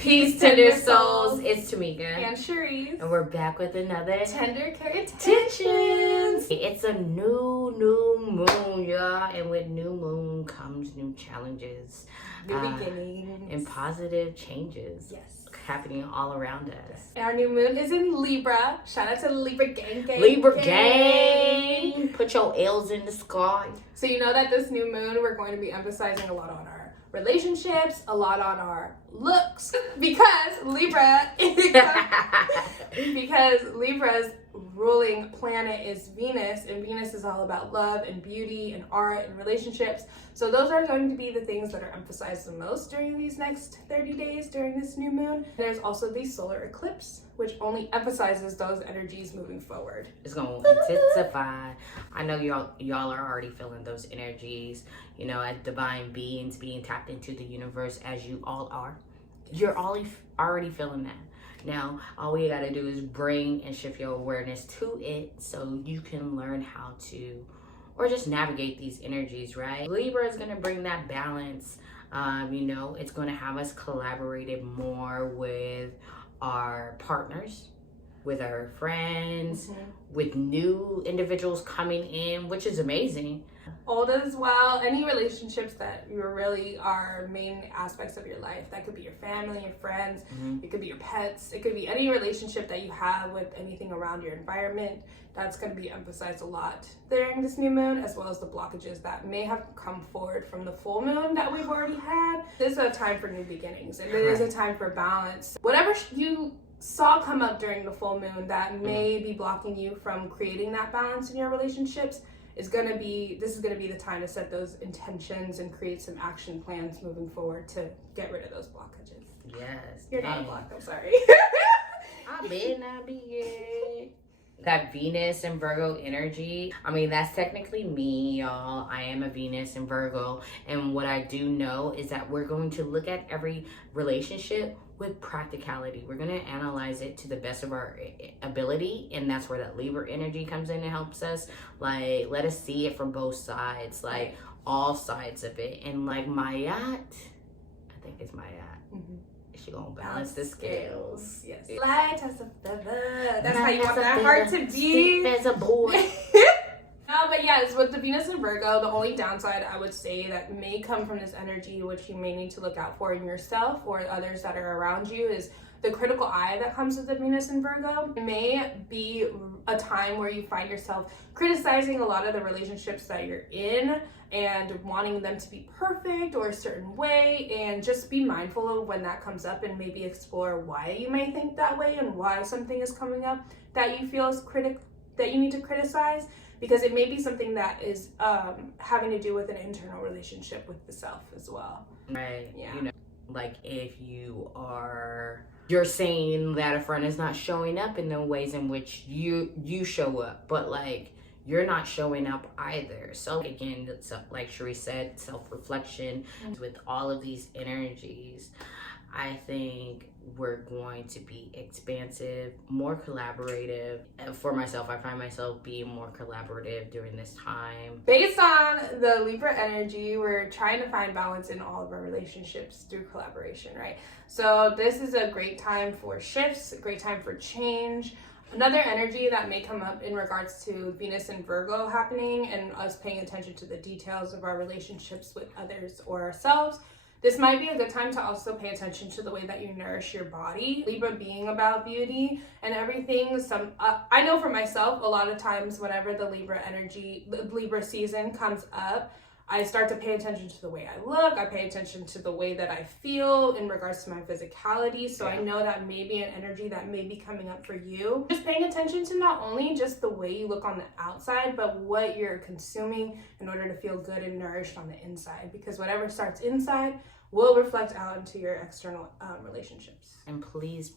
Peace, tender souls. It's Tamika. And Cherise. And we're back with another Tender Care Intentions. It's a new moon, y'all. And with new moon comes new challenges. New beginnings. And positive changes. Yes. Happening all around us. Our new moon is in Libra. Shout out to the Libra gang. Libra gang. Put your L's in the sky. So you know that this new moon, we're going to be emphasizing a lot on our relationships, a lot on our looks, because Libra's ruling planet is Venus, and Venus is all about love and beauty and art and relationships. So those are going to be the things that are emphasized the most during these next 30 days during this new moon. There's also the solar eclipse, which only emphasizes those energies moving forward. It's going to intensify. I know y'all are already feeling those energies, you know, as divine beings being tapped into the universe, as you all are. You're already feeling that. Now, all we got to do is bring and shift your awareness to it so you can learn how to, or just navigate these energies, right? Libra is going to bring that balance. You know, it's going to have us collaborating more with our partners, with our friends, with new individuals coming in, which is amazing. Old as well, any relationships that you really are main aspects of your life. That could be your family, your friends, it could be your pets, it could be any relationship that you have with anything around your environment. That's going to be emphasized a lot during this new moon, as well as the blockages that may have come forward from the full moon that we've already had. This is a time for new beginnings, and it is a time for balance. Whatever you saw come up during the full moon that may be blocking you from creating that balance in your relationships this is gonna be the time to set those intentions and create some action plans moving forward to get rid of those blockages. Yes. You're not a block, I'm sorry. I may not be it. That Venus and Virgo energy, I mean, that's technically me, y'all. I am a Venus and Virgo, and what I do know is that we're going to look at every relationship with practicality. We're going to analyze it to the best of our ability, and that's where that Libra energy comes in and helps us. Like, let us see it from both sides, like all sides of it. And like Mayat, I think it's Mayat. She gonna balance the scales. Yes. Light as a feather. That's how you want that heart to be. As a boy. But yes, with the Venus and Virgo, the only downside I would say that may come from this energy, which you may need to look out for in yourself or others that are around you, is the critical eye that comes with the Venus and Virgo. It may be a time where you find yourself criticizing a lot of the relationships that you're in and wanting them to be perfect or a certain way, and just be mindful of when that comes up and maybe explore why you may think that way and why something is coming up that you feel is that you need to criticize, because it may be something that is having to do with an internal relationship with the self as well. Right. Yeah. You know, like if you're saying that a friend is not showing up in the ways in which you show up, but like you're not showing up either. So again, like Cherise said, self-reflection with all of these energies. I think we're going to be expansive, more collaborative. For myself, I find myself being more collaborative during this time. Based on the Libra energy, we're trying to find balance in all of our relationships through collaboration, right? So this is a great time for shifts, a great time for change. Another energy that may come up in regards to Venus and Virgo happening and us paying attention to the details of our relationships with others or ourselves. This might be a good time to also pay attention to the way that you nourish your body. Libra being about beauty and everything. I know for myself, a lot of times whenever the Libra season comes up, I start to pay attention to the way I look. I pay attention to the way that I feel in regards to my physicality. So I know that may be an energy that may be coming up for you. Just paying attention to not only just the way you look on the outside, but what you're consuming in order to feel good and nourished on the inside. Because whatever starts inside will reflect out into your external relationships. And please,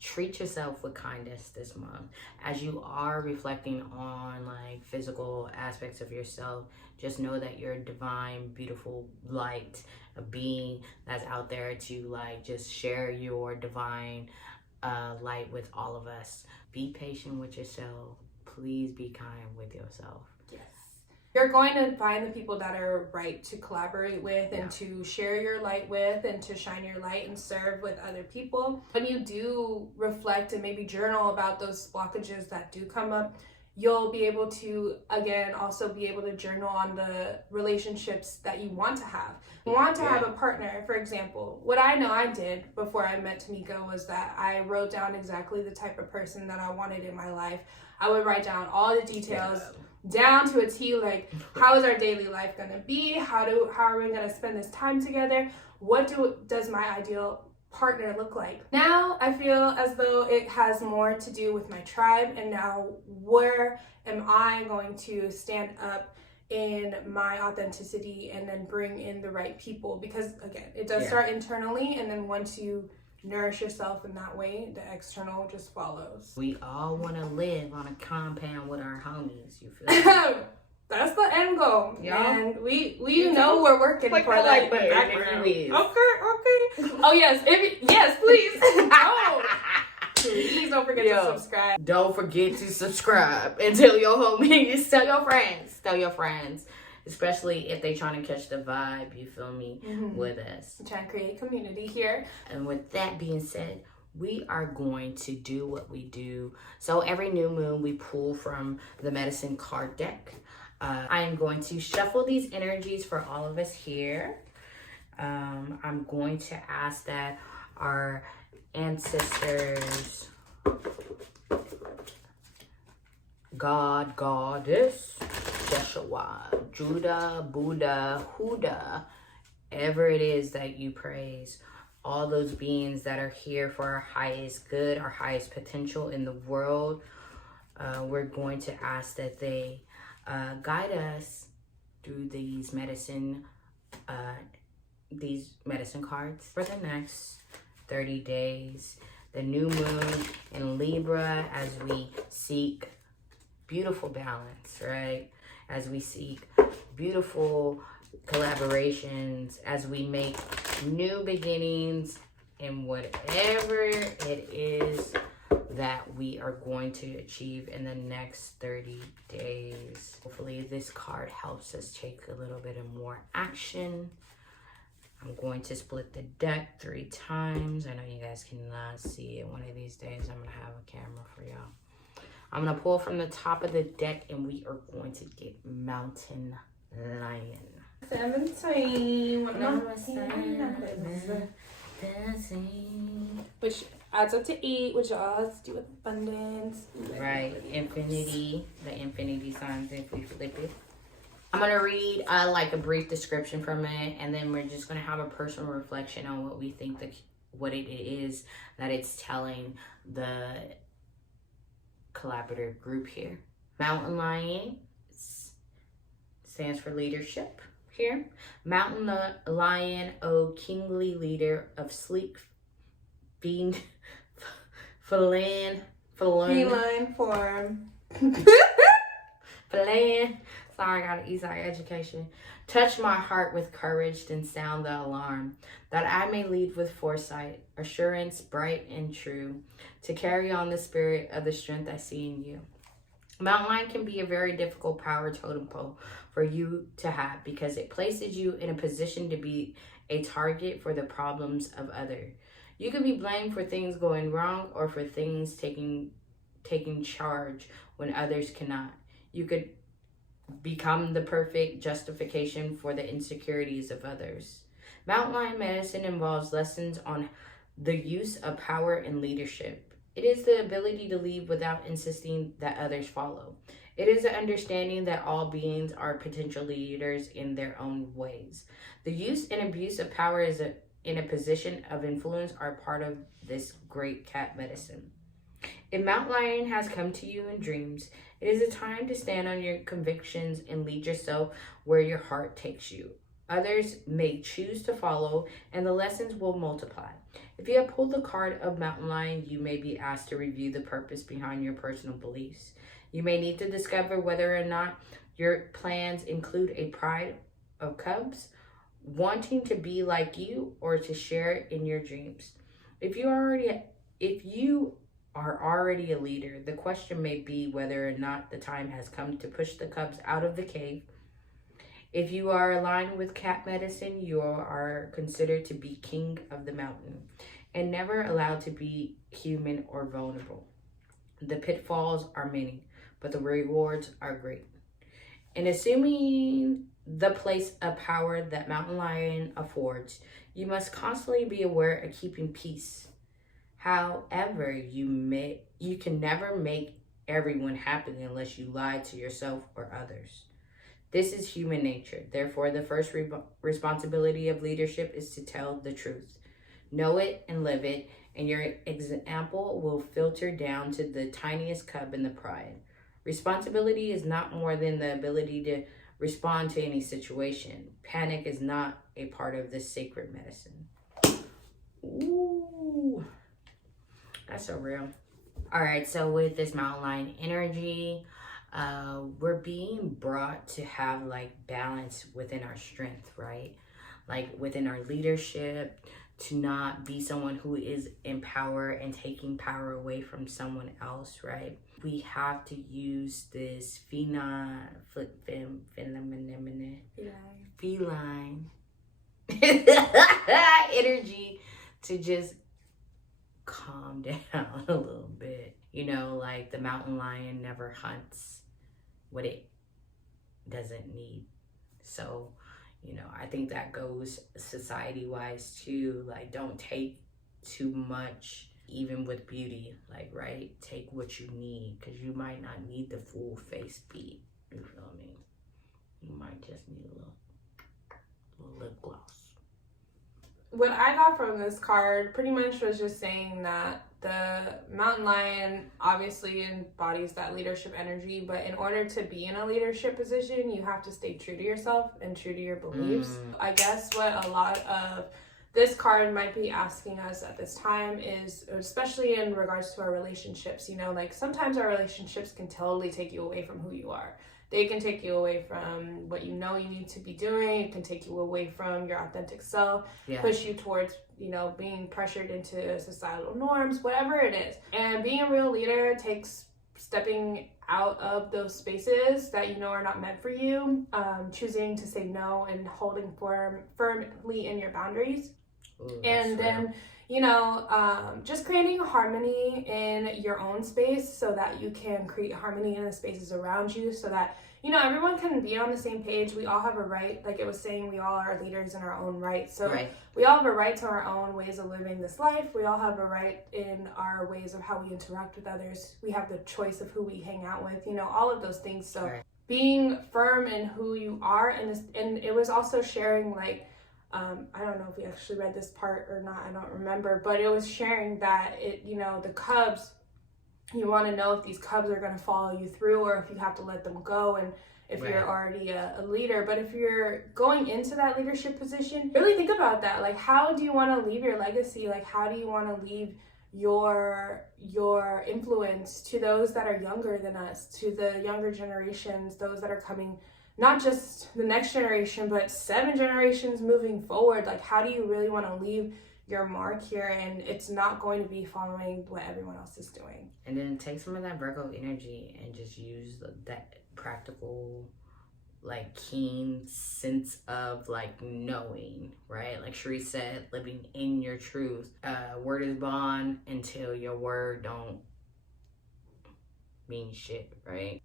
treat yourself with kindness this month. As you are reflecting on like physical aspects of yourself, just know that you're a divine, beautiful light, a being that's out there to like just share your divine light with all of us. Be patient with yourself. Please be kind with yourself. Yes. You're going to find the people that are right to collaborate with and to share your light with and to shine your light and serve with other people. When you do reflect and maybe journal about those blockages that do come up, you'll be able to, again, also be able to journal on the relationships that you want to have. You want to have a partner, for example. What I know I did before I met Tamika was that I wrote down exactly the type of person that I wanted in my life. I would write down all the details down to a T, like how is our daily life going to be? How are we going to spend this time together? What does my ideal partner look like? Now I feel as though it has more to do with my tribe, and now where am I going to stand up in my authenticity and then bring in the right people? Because again, it does start internally, and then once you nourish yourself in that way, the external just follows. We all want to live on a compound with our homies, you feel me? That's the end goal. And we know we're working for that background. Okay. Oh yes, yes, please. Oh. Please don't forget to subscribe. Don't forget to subscribe and tell your homies, tell your friends. Especially if they trying to catch the vibe, you feel me, with us. I'm trying to create community here. And with that being said, we are going to do what we do. So every new moon, we pull from the medicine card deck. I am going to shuffle these energies for all of us here. I'm going to ask that our ancestors, God, Goddess, Yeshua, Judah, Buddha, Huda, ever it is that you praise, all those beings that are here for our highest good, our highest potential in the world, we're going to ask that they guide us through these medicine cards for the next 30 days. The new moon in Libra, as we seek beautiful balance, right? As we seek beautiful collaborations, as we make new beginnings in whatever it is that we are going to achieve in the next 30 days. Hopefully this card helps us take a little bit of more action. I'm going to split the deck 3 times. I know you guys cannot see it. One of these days I'm going to have a camera for y'all. I'm going to pull from the top of the deck, and we are going to get Mountain Lion. 17. Which adds up to 8, which all has to do with abundance. Right. Infinity. The infinity signs if we flip it. I'm going to read like a brief description from it, and then we're just going to have a personal reflection on what we think what it is that it's telling the collaborative group here. Mountain Lion stands for leadership here. Mountain Lion, O kingly leader of sleek feline form. Feline. Sorry, I got an Eastside education. Touch my heart with courage, then sound the alarm, that I may lead with foresight, assurance bright and true, to carry on the spirit of the strength I see in you. Mountain Lion can be a very difficult power totem pole for you to have, because it places you in a position to be a target for the problems of others. You can be blamed for things going wrong or for things taking charge when others cannot. You could become the perfect justification for the insecurities of others. Mountain Lion medicine involves lessons on the use of power and leadership. It is the ability to lead without insisting that others follow. It is the understanding that all beings are potential leaders in their own ways. The use and abuse of power in a position of influence are part of this great cat medicine. If Mountain Lion has come to you in dreams, it is a time to stand on your convictions and lead yourself where your heart takes you. Others may choose to follow, and the lessons will multiply. If you have pulled the card of Mountain Lion, you may be asked to review the purpose behind your personal beliefs. You may need to discover whether or not your plans include a pride of cubs, wanting to be like you, or to share in your dreams. If you are already a leader, the question may be whether or not the time has come to push the cubs out of the cave If you are aligned with cat medicine, you are considered to be king of the mountain and never allowed to be human or vulnerable. The pitfalls are many, but the rewards are great. In assuming the place of power that Mountain Lion affords, you must constantly be aware of keeping peace. However, you can never make everyone happy unless you lie to yourself or others. This is human nature. Therefore, the first responsibility of leadership is to tell the truth. Know it and live it, and your example will filter down to the tiniest cub in the pride. Responsibility is not more than the ability to respond to any situation. Panic is not a part of this sacred medicine. Ooh, that's so real. All right, so with this mountain lion energy, we're being brought to have like balance within our strength, right? Like within our leadership, to not be someone who is in power and taking power away from someone else, right? We have to use this feline energy to just calm down a little bit. You know, like the mountain lion never hunts what it doesn't need. So, you know, I think that goes society-wise too. Like, don't take too much, even with beauty. Like, right? Take what you need, because you might not need the full face beat. You feel me? You might just need a little lip gloss. What I got from this card pretty much was just saying that the mountain lion obviously embodies that leadership energy, but in order to be in a leadership position, you have to stay true to yourself and true to your beliefs. I guess what a lot of this card might be asking us at this time is, especially in regards to our relationships, you know, like sometimes our relationships can totally take you away from who you are. They can take you away from what you know you need to be doing. It can take you away from your authentic self, push you towards, you know, being pressured into societal norms, whatever it is. And being a real leader takes stepping out of those spaces that you know are not meant for you, choosing to say no and holding firmly in your boundaries. Ooh, and then, you know, just creating harmony in your own space so that you can create harmony in the spaces around you, so that, you know, everyone can be on the same page. We all have a right, like it was saying, we all are leaders in our own right. So we all have a right to our own ways of living this life. We all have a right in our ways of how we interact with others. We have the choice of who we hang out with, you know, all of those things. So being firm in who you are, and it was also sharing, like, I don't know if we actually read this part or not, I don't remember, but it was sharing that it, you know, the cubs, you want to know if these cubs are going to follow you through or if you have to let them go, and if you're already a leader. But if you're going into that leadership position, really think about that. Like, how do you want to leave your legacy? Like, how do you want to leave your influence to those that are younger than us, to the younger generations, those that are coming, not just the next generation, but 7 generations moving forward? Like, how do you really want to leave your mark here? And it's not going to be following what everyone else is doing. And then take some of that Virgo energy and just use that practical, like, keen sense of, like, knowing, right? Like Cherie said, living in your truth. Word is bond until your word don't mean shit, right?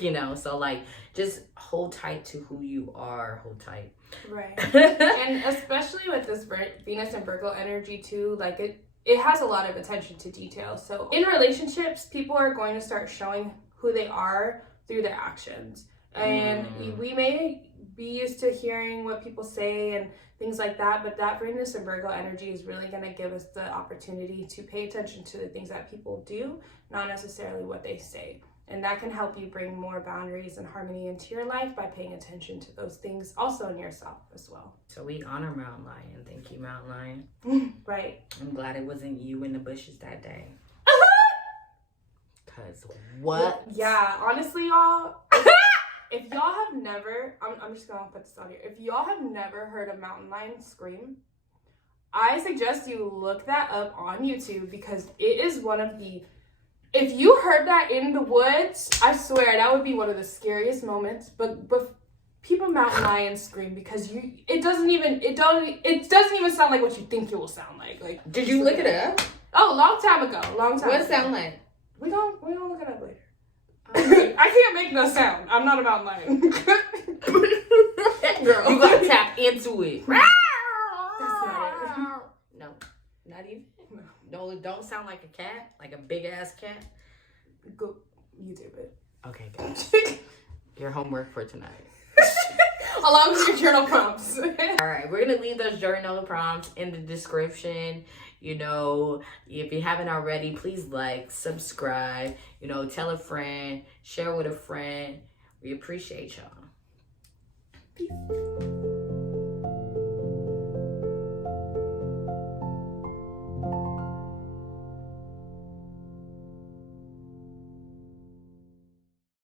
You know, so like just hold tight to who you are. Hold tight, right? And especially with this Venus and Virgo energy too, like it has a lot of attention to detail. So in relationships, people are going to start showing who they are through their actions, and we may be used to hearing what people say and things like that, but that Venus and Virgo energy is really going to give us the opportunity to pay attention to the things that people do, not necessarily what they say. And that can help you bring more boundaries and harmony into your life by paying attention to those things also in yourself as well. So we honor Mountain Lion. Thank you, Mountain Lion. Right. I'm glad it wasn't you in the bushes that day. Cause what? Yeah, honestly, y'all. If y'all have never, I'm just gonna put this out here. If y'all have never heard a mountain lion scream, I suggest you look that up on YouTube, because it is one of the, if you heard that in the woods, I swear that would be one of the scariest moments. But keep a mountain lion scream because it doesn't even sound like what you think it will sound like. Like, did you look it up? Oh, long time ago. What it sound like? We don't look it up later. I can't make no sound. I'm not a mountain lion. Girl, you gotta tap into it. That's not it. No, not even. No, it don't sound like a cat, like a big ass cat. Go YouTube it. Okay, guys. Your homework for tonight. Along with your journal prompts. All right, we're gonna leave those journal prompts in the description. You know, if you haven't already, please like, subscribe, you know, tell a friend, share with a friend. We appreciate y'all. Peace.